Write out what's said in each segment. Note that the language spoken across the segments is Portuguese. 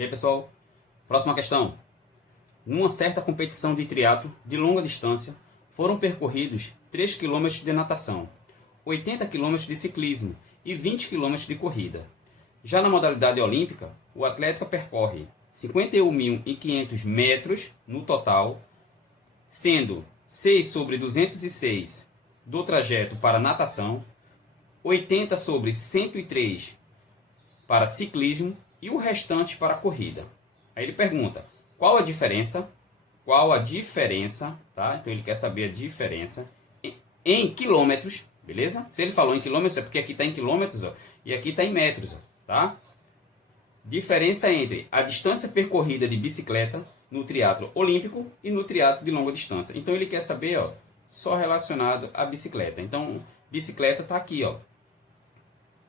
E aí, pessoal? Próxima questão. Numa certa competição de triatlo de longa distância, foram percorridos 3 km de natação, 80 km de ciclismo e 20 km de corrida. Já na modalidade olímpica, o atleta percorre 51.500 metros no total, sendo 6 sobre 206 do trajeto para natação, 80 sobre 103 para ciclismo e o restante para corrida. Aí ele pergunta, qual a diferença, tá? Então ele quer saber a diferença em quilômetros, beleza? Se ele falou em quilômetros é porque aqui está em quilômetros, ó, e aqui está em metros, ó, tá? Diferença entre a distância percorrida de bicicleta no triatlo olímpico e no triatlo de longa distância. Então ele quer saber, ó, só relacionado à bicicleta. Então, bicicleta está aqui, ó.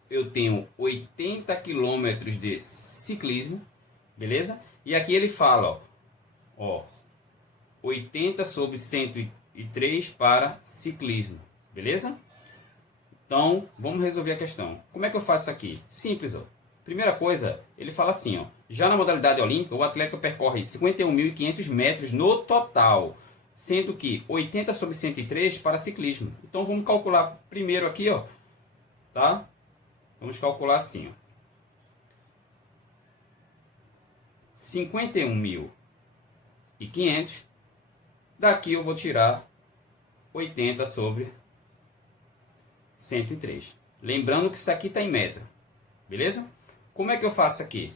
Eu tenho 80 km de ciclismo, beleza? E aqui ele fala, ó, 80 sobre 103 para ciclismo, beleza? Então, vamos resolver a questão. Como é que eu faço isso aqui? Simples, ó. Primeira coisa, ele fala assim, ó, já na modalidade olímpica, o atleta percorre 51.500 metros no total, sendo que 80 sobre 103 para ciclismo. Então, vamos calcular primeiro aqui, ó, tá? Vamos calcular assim, ó. 51.500, daqui eu vou tirar 80 sobre 103. Lembrando que isso aqui está em metro, beleza? Como é que eu faço aqui?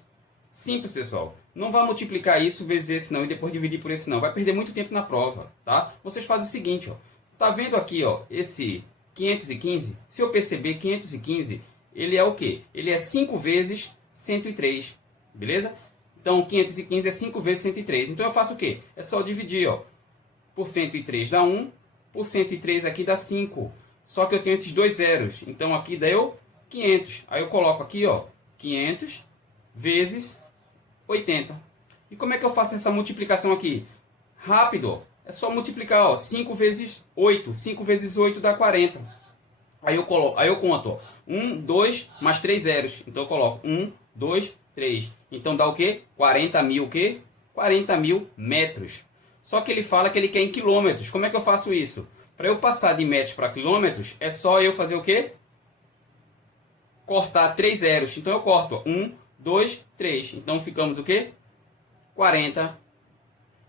Simples, pessoal. Não vai multiplicar isso vezes esse não e depois dividir por esse não. Vai perder muito tempo na prova, tá? Vocês fazem o seguinte, ó. Tá vendo aqui, ó, esse 515? Se eu perceber, 515, ele é o quê? Ele é 5 vezes 103, beleza? Então, 515 é 5 vezes 103. Então, eu faço o quê? É só dividir, ó. Por 103 dá 1, por 103 aqui dá 5. Só que eu tenho esses dois zeros. Então, aqui deu 500. Aí eu coloco aqui, ó, 500 vezes 80. E como é que eu faço essa multiplicação aqui? Rápido, ó. É só multiplicar, ó, 5 vezes 8. 5 vezes 8 dá 40. Aí eu conto, ó, 1, 2, mais 3 zeros. Então eu coloco 1, 2, 3. Então dá o quê? 40 mil o quê? 40 mil metros. Só que ele fala que ele quer em quilômetros. Como é que eu faço isso? Para eu passar de metros para quilômetros, é só eu fazer o quê? Cortar 3 zeros. Então eu corto, ó, 1, 2, 3. Então ficamos o quê? 40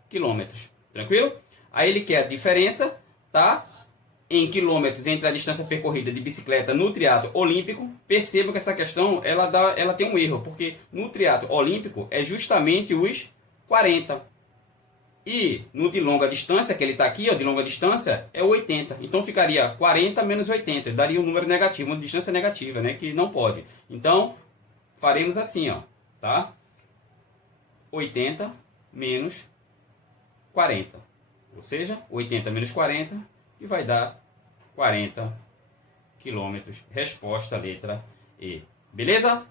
quilômetros. Tranquilo? Aí ele quer a diferença, tá? Em quilômetros entre a distância percorrida de bicicleta no triatlo olímpico. Percebam que essa questão ela tem um erro, porque no triatlo olímpico é justamente os 40. E no de longa distância, que ele está aqui, ó, de longa distância, é 80. Então ficaria 40 menos 80, daria um número negativo, uma distância negativa, né, que não pode. Então, faremos assim, ó, tá? 80 menos 40. Ou seja, 80 menos 40, e vai dar 40 quilômetros. Resposta letra E. Beleza?